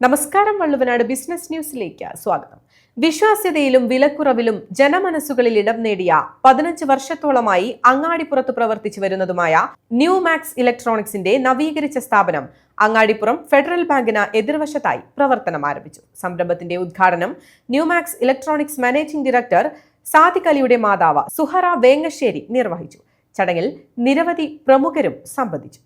നമസ്കാരം വള്ളുവനാട് ബിസിനസ് ന്യൂസിലേക്ക് സ്വാഗതം. വിശ്വാസ്യതയിലും വിലക്കുറവിലും ജനമനസ്സുകളിൽ ഇടം നേടിയ പതിനഞ്ച് വർഷത്തോളമായി അങ്ങാടിപ്പുറത്ത് പ്രവർത്തിച്ചു വരുന്നതുമായ ന്യൂ മാക്സ് ഇലക്ട്രോണിക്സിന്റെ നവീകരിച്ച സ്ഥാപനം അങ്ങാടിപ്പുറം ഫെഡറൽ ബാങ്കിന് എതിർവശത്തായി പ്രവർത്തനം ആരംഭിച്ചു. സംരംഭത്തിന്റെ ഉദ്ഘാടനം New Max Electronics managing director Sadiq അലിയുടെ മാതാവ് സുഹറ വേങ്ങശ്ശേരി നിർവഹിച്ചു. ചടങ്ങിൽ നിരവധി പ്രമുഖരും സംബന്ധിച്ചു.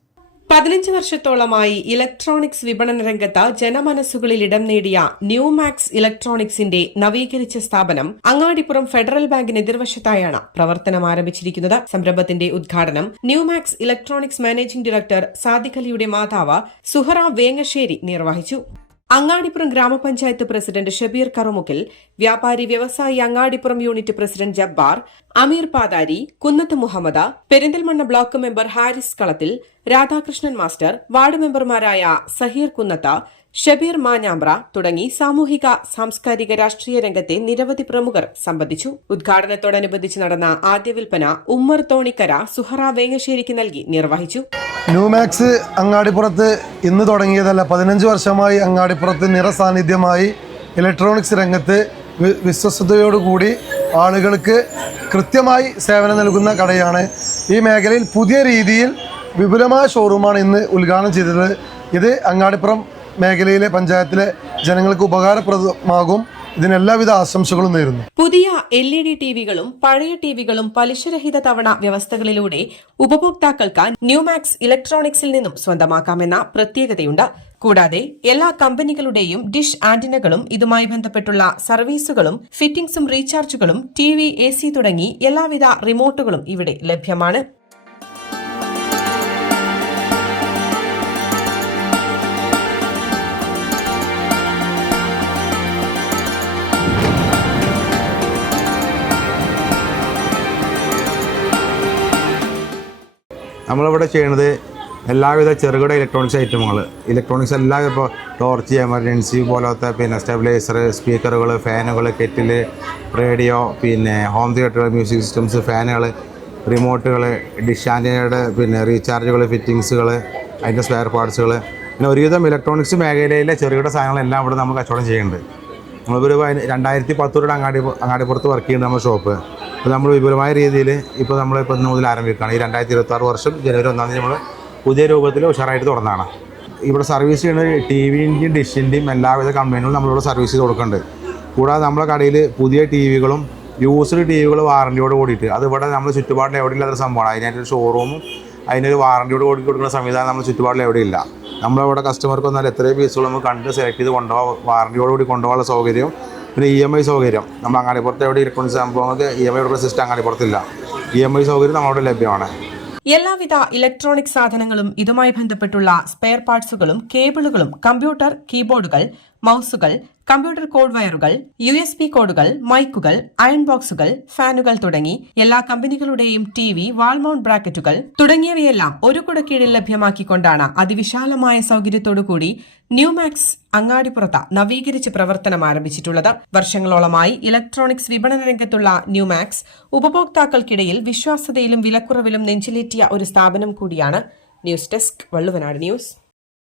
പതിനഞ്ച് വർഷത്തോളമായി ഇലക്ട്രോണിക്സ് വിപണന രംഗത്ത് ജനമനസ്സുകളിൽ ഇടം നേടിയ ന്യൂമാക്സ് ഇലക്ട്രോണിക്സിന്റെ നവീകരിച്ച സ്ഥാപനം അങ്ങാടിപ്പുറം ഫെഡറൽ ബാങ്കിന് എതിർവശത്തായാണ് പ്രവർത്തനം ആരംഭിച്ചിരിക്കുന്നത്. സംരംഭത്തിന്റെ ഉദ്ഘാടനം New Max Electronics managing director സാദിഖലിയുടെ മാതാവ് സുഹറ വേങ്ങശ്ശേരി നിർവഹിച്ചു. അങ്ങാടിപ്പുറം ഗ്രാമപഞ്ചായത്ത് പ്രസിഡന്റ് ഷബീർ കറുമുക്കിൽ വ്യാപാരി വ്യവസായി Angadippuram unit president Jabbar Ameer Pathari Kunnath Muhammad Perinthalmanna block member Haris Kalathil Radhakrishnan master ward മെമ്പർമാരായ സഹീർ കുന്നത്ത ഷബീർ മാഞ്ഞാമ്പ്ര തുടങ്ങി സാമൂഹിക സാംസ്കാരിക രാഷ്ട്രീയ രംഗത്തെ നിരവധി പ്രമുഖർ സംബന്ധിച്ചു. ഉദ്ഘാടനത്തോടനുബന്ധിച്ച് നടന്ന ആദ്യ വിൽപ്പന ഉമ്മർ തോണിക്കര സുഹറ വേങ്ങശ്ശേരിക്ക് നൽകി നിർവഹിച്ചു. ന്യൂമാക്സ് അങ്ങാടിപ്പുറത്ത് ഇന്ന് തുടങ്ങിയതല്ല പതിനഞ്ച് വർഷമായി അങ്ങാടിപ്പുറത്ത് നിറസാന്നിധ്യമായി ഇലക്ട്രോണിക്സ് രംഗത്ത് വിശ്വസ്തയോടുകൂടി ആളുകൾക്ക് കൃത്യമായി സേവനം നൽകുന്ന കടയാണ്. ഈ മേഖലയിൽ പുതിയ രീതിയിൽ വിപുലമായ ഷോറൂമാണ് ഇന്ന് ഉദ്ഘാടനം ചെയ്തത്. ഇത് അങ്ങാടിപ്പുറം മേഖലയിലെ പഞ്ചായത്തിലെ ജനങ്ങൾക്ക് ഉപകാരപ്രദമാകും. ഇതിന് എല്ലാവിധ ആശംസകളും നേരുന്നു. പുതിയ എൽ ഇ ഡി ടിവികളും പഴയ ടിവികളും പലിശരഹിത തവണ വ്യവസ്ഥകളിലൂടെ ഉപഭോക്താക്കൾക്ക് ന്യൂമാക്സ് ഇലക്ട്രോണിക്സിൽ നിന്നും സ്വന്തമാക്കാമെന്ന പ്രത്യേകതയുണ്ട്. കൂടാതെ എല്ലാ കമ്പനികളുടെയും ഡിഷ് ആന്റിനകളും ഇതുമായി ബന്ധപ്പെട്ടുള്ള സർവീസുകളും ഫിറ്റിംഗ്സും റീചാർജുകളും ടി വി എ സി തുടങ്ങി എല്ലാവിധ റിമോട്ടുകളും ഇവിടെ ലഭ്യമാണ്. നമ്മളിവിടെ ചെയ്യണത് എല്ലാവിധ ചെറുകിട ഇലക്ട്രോണിക്സ് ഐറ്റമുകൾ ഇലക്ട്രോണിക്സ് എല്ലാം ഇപ്പോൾ ടോർച്ച് എമർജൻസി പോലത്തെ പിന്നെ സ്റ്റെബിലൈസർ സ്പീക്കറുകൾ ഫാനുകൾ കെറ്റിൽ റേഡിയോ പിന്നെ ഹോം തിയേറ്റർ മ്യൂസിക് സിസ്റ്റംസ് ഫാനുകൾ റിമോട്ടുകൾ ഡിഷ് ആന്റിനയുടെ പിന്നെ റീചാർജുകൾ ഫിറ്റിങ്സുകൾ അതിന്റെ സ്പെയർ പാർട്സുകൾ പിന്നെ ഒരുവിധം ഇലക്ട്രോണിക്സ് മേഖലയിലെ ചെറുകിട സാധനങ്ങളെല്ലാം ഇവിടെ നമ്മൾ കച്ചവടം ചെയ്യുന്നുണ്ട്. നമ്മളിപ്പോൾ ഒരു രണ്ടായിരത്തി പത്തൂടെ അങ്ങാടി അങ്ങാടിപ്പുറത്ത് വർക്ക് ചെയ്യുന്ന നമ്മുടെ ഷോപ്പ് അപ്പോൾ നമ്മൾ വിപുലമായ രീതിയിൽ ഇപ്പോൾ നമ്മൾ ഇപ്പം മുതൽ ആരംഭിക്കുകയാണ്. ഈ രണ്ടായിരത്തി ഇരുപത്തി ആറ് വർഷം ജനുവരി ഒന്നാം തീയതി നമ്മൾ പുതിയ രൂപത്തിൽ ഉഷാറായിട്ട് തുടർന്നാണ്. ഇവിടെ സർവീസ് ചെയ്യുന്ന ടി വിന്റെയും ഡിഷിന്റെയും എല്ലാവിധ കമ്പനികളും നമ്മളിവിടെ സർവീസ് ചെയ്ത് കൊടുക്കുന്നുണ്ട്. കൂടാതെ നമ്മളെ കടയിൽ പുതിയ ടി വികളും യൂസ്ഡ് ടി വികൾ വാറന്റിയോട് കൂടിയിട്ട് അത് ഇവിടെ നമ്മൾ ചുറ്റുപാടിൽ എവിടെയില്ലാത്ത സംഭവമാണ്. അതിനായിട്ടൊരു ഷോറൂമും അതിനൊരു വാറന്റിയോട് കൂടി കൊടുക്കുന്ന സംവിധാനം നമ്മൾ ചുറ്റുപാടിൽ എവിടെയില്ല. നമ്മളിവിടെ കസ്റ്റമർക്ക് വന്നാൽ എത്രയും പീസുകൾ നമുക്ക് കണ്ട് സെലക്ട് ചെയ്ത് കൊണ്ടുപോകാം. വാറന്റിയോട് കൂടി കൊണ്ടുപോകാനുള്ള സൗകര്യം പിന്നെ ഇ എം ഐ സൗകര്യം. നമ്മൾ അങ്ങാടിപ്പുറത്ത് എവിടെ ഇലക്ട്രോണിക്സ് സംഭവങ്ങൾക്ക് ഇ എം ഐ ഉള്ള സിസ്റ്റം അങ്ങാടിപ്പുറത്തില്ല. ഇ എം ഐ സൗകര്യം നമ്മളവിടെ ലഭ്യമാണ്. എല്ലാവിധ ഇലക്ട്രോണിക് സാധനങ്ങളും ഇതുമായി ബന്ധപ്പെട്ടുള്ള സ്പെയർ പാർട്സുകളും കേബിളുകളും കമ്പ്യൂട്ടർ കീബോർഡുകൾ മൗസുകൾ കമ്പ്യൂട്ടർ കോഡ് വയറുകൾ യു എസ് പി കോഡുകൾ മൈക്കുകൾ അയൺ ബോക്സുകൾ ഫാനുകൾ തുടങ്ങി എല്ലാ കമ്പനികളുടെയും ടി വി വാൾമൗണ്ട് ബ്രാക്കറ്റുകൾ തുടങ്ങിയവയെല്ലാം ഒരു കുടക്കീഴിൽ ലഭ്യമാക്കിക്കൊണ്ടാണ് അതിവിശാലമായ സൗകര്യത്തോടുകൂടി ന്യൂമാക്സ് അങ്ങാടിപ്പുറത്ത് നവീകരിച്ച് പ്രവർത്തനം ആരംഭിച്ചിട്ടുള്ളത്. വർഷങ്ങളോളമായി ഇലക്ട്രോണിക്സ് വിപണന രംഗത്തുള്ള ന്യൂമാക്സ് ഉപഭോക്താക്കൾക്കിടയിൽ വിശ്വാസതയിലും വിലക്കുറവിലും നെഞ്ചിലേറ്റിയ ഒരു സ്ഥാപനം കൂടിയാണ് ന്യൂസ് ഡെസ്ക് വള്ളുവനാട് ന്യൂസ്.